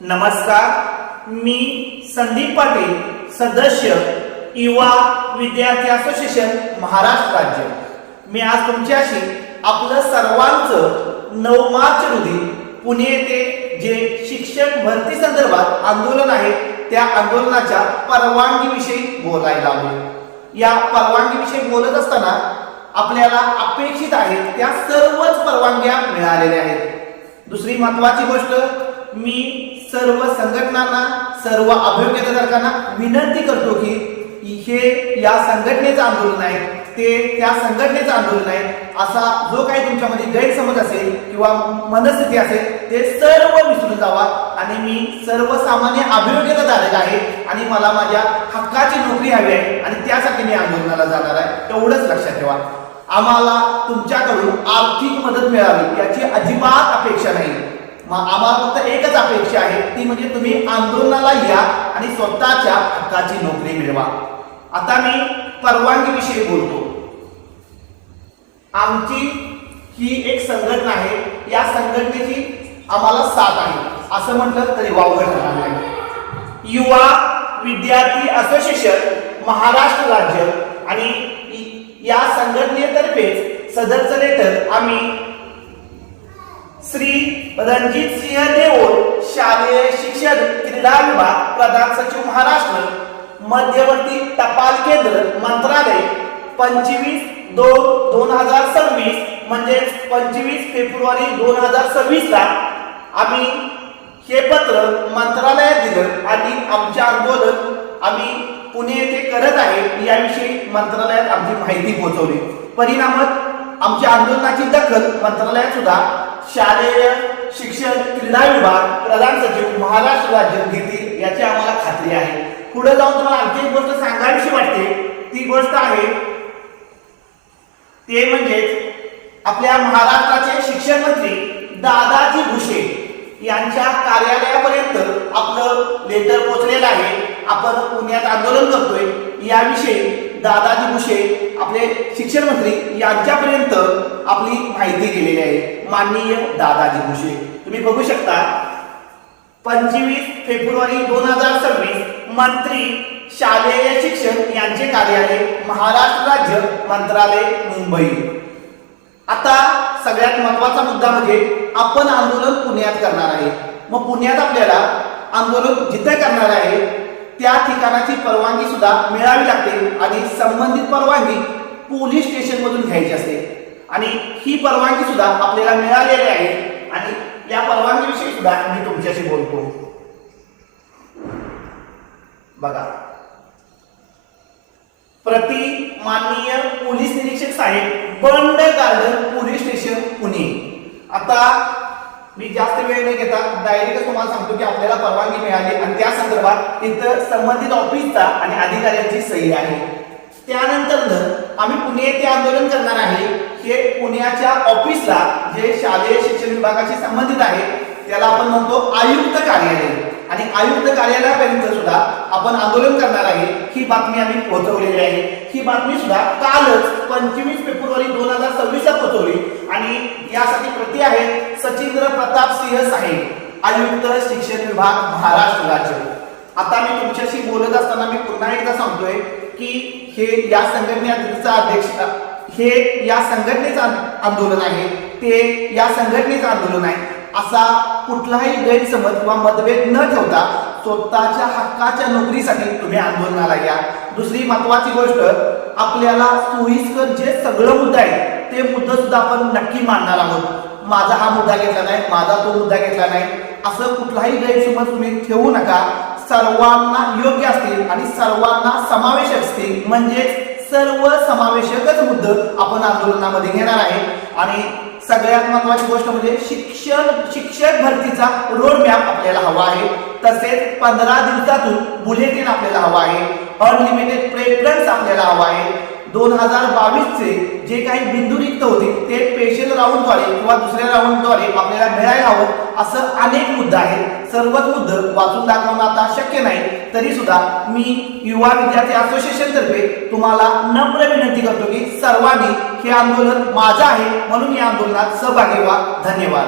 नमस्कार, मी संदीप पाटील, सदस्य युवा विद्यार्थी असोसिएशन महाराष्ट्र राज्य। मी आज तुमच्याशी आपलं सर्वांचं 9 मार्च रोजी पुणे येथे जे शिक्षक भरती संदर्भात आंदोलन आहे त्या आंदोलनाच्या परवानगीविषयी बोलायला आलोय। या परवानगीविषयी बोलत असताना आपल्याला अपेक्षित आहेत त्या सर्वच परवानग्या मिळालेल्या आहेत। दुसरी महत्त्वाची गोष्ट, मी सर्व संघटनांना, सर्व अभियोजकधारकांना विनंती करतो की हे या संघटनेचं आंदोलन आहे, ते त्या संघटनेचं आंदोलन आहे, असा जो काही तुमच्यामध्ये गैरसमज असेल किंवा मनस्थिती असेल ते सर्व विसरून जावा। आणि मी सर्वसामान्य अभियोजकधारक आहे आणि मला माझ्या हक्काची नोकरी हवी आहे आणि त्यासाठी मी आंदोलनाला जाणार आहे, एवढंच लक्षात ठेवा। आम्हाला तुमच्याकडून आर्थिक मदत मिळावी याची अजिबात अपेक्षा नाही। आम्हाला फक्त एकच अपेक्षा आहे, ती म्हणजे तुम्ही आंदोलनाला या आणि स्वतःच्या हक्काची नोकरी मिळवा। आता मी परवानगीविषयी बोलतो। आमची ही एक संघटना आहे, या संघटनेची आम्हाला साथ आहे असं म्हटलं तरी वावगं ठरणार नाही। युवा विद्यार्थी असोसिएशन महाराष्ट्र राज्य आणि या संघटनेतर्फे सदरचं लेटर आम्ही श्री रणजित सिंह देओल, शालेय शिक्षण क्रीडा विभाग, प्रधान सचिव महाराष्ट्र, मध्यवर्ती टपाल केंद्र, मंत्रालय 25/2/2026 म्हणजे 25 फेब्रुवारी 2026 ला आम्ही हे पत्र मंत्रालयात दिलं आणि आमचे आंदोलन आम्ही पुणे येथे करत आहे याविषयी मंत्रालयात आमची माहिती पोहोचवली। परिणामात आमच्या आंदोलनाची दखल मंत्रालयात सुद्धा शालेय शिक्षण क्रीडा विभाग, प्रधान सचिव महाराष्ट्र राज्य घेतील याची आम्हाला खात्री आहे। पुढे जाऊन तुम्हाला आणखी एक गोष्ट सांगावीशी वाटते, ती गोष्ट आहे ते म्हणजे आपल्या महाराष्ट्राचे शिक्षण मंत्री दादाजी भुसे यांच्या कार्यालयापर्यंत आपलं लेटर पोहोचलेलं आहे। आपण पुण्यात आंदोलन करतोय याविषयी दादाजी भुसे आपले शिक्षण मंत्री यांच्यापर्यंत आपली माहिती गेलेली आहे। माननीय दादाजी भुसे, तुम्ही बघू शकता 25 फेब्रुवारी 2026 मंत्री शालेय शिक्षण यांचे कार्यालय महाराष्ट्र राज्य मंत्रालय मुंबई। आता सगळ्यात महत्त्वाचा मुद्दा म्हणजे आपण आंदोलन पुण्यात करणार आहे। मग पुण्यात आपल्याला आंदोलन जिथे करणार आहे त्या ठिकाणाची परवानगी सुद्धा मिळावी लागते आणि संबंधित परवानगी पोलीस स्टेशन मधून घ्यायची असते आणि ही परवानगी सुद्धा आपल्याला मिळालेली आहे आणि या परवानगीविषयी सुद्धा मी तुमच्याशी बोलतो। बघा, प्रति माननीय पोलीस निरीक्षक साहेब, बंड गार्डन पोलीस स्टेशन पुणे। आता मी जास्त वेळ न घेता डायरेक्ट तुम्हाला सांगतो की आपल्याला परवानगी मिळाली आणि त्या संदर्भात इथं संबंधित ऑफिसचा आणि अधिकाऱ्यांची सही आहे। त्यानंतर आम्ही पुणे येथे आंदोलन करणार आहे। हे पुण्याच्या ऑफिसला जे शालेय शिक्षण विभागाशी संबंधित आहे त्याला आपण म्हणतो आयुक्त कार्यालय आणि आयुक्त कार्यालयापर्यंत सुद्धा आपण आंदोलन करणार आहे। ही बातमी आम्ही पोहोचवलेली आहे। ही बातमी सुद्धा कालच 25 फेब्रुवारी 2026 ला पोहोचवली आणि यासाठी प्रति आहे सचिंद्र प्रताप सिंह साहेब, आयुक्त शिक्षण विभाग महाराष्ट्र राज्य। आता मी तुमच्याशी बोलत असताना मी पुन्हा एकदा सांगतोय की हे या संघटनेचा अध्यक्ष, हे या संघटनेचं आंदोलन आहे, ते या संघटनेचं आंदोलन आहे असा कुठलाही गैरसमज किंवा मतभेद न ठेवता स्वतःच्या हक्काच्या नोकरीसाठी तुम्ही आंदोलनाला या। दुसरी महत्त्वाची गोष्ट, आपल्याला सोयीस्कर जे सगळं मुद्दा आहे ते मुद्दा सुद्धा आपण नक्की मांडणार आहोत। माझा हा मुद्दा घेतला नाही, माझा तो मुद्दा घेतला नाही असं कुठलाही गैरसमज तुम्ही ठेवू नका। सर्वांना योग्य असतील आणि सर्वांना समावेशक असतील म्हणजे सर्व समावेशकच मुद्दे आपण आंदोलनामध्ये घेणार आहे। आणि सगळ्यात महत्त्वाची गोष्ट म्हणजे शिक्षक भरतीचा रोड मॅप आपल्याला हवा आहे, तसेच 15 दिवसातून बुलेटिन आपल्याला हवा आहे, अनलिमिटेड प्रेफरन्स आपल्याला हवा आहे। 2022 चे जे काही बिंदू रिक्त होते ते स्पेशल राऊंडद्वारे किंवा दुसऱ्या राऊंडद्वारे आपल्याला मिळायला हवं असं अनेक मुद्दे आहेत। सर्वच मुद्दे वाचून दाखवणं आता शक्य नाही, तरी सुद्धा मी युवा विद्यार्थी असोसिएशन तर्फे तुम्हाला नम्र विनंती करतो की सर्वांनी हे आंदोलन माझं आहे म्हणून या आंदोलनात सहभागी व्हा। धन्यवाद।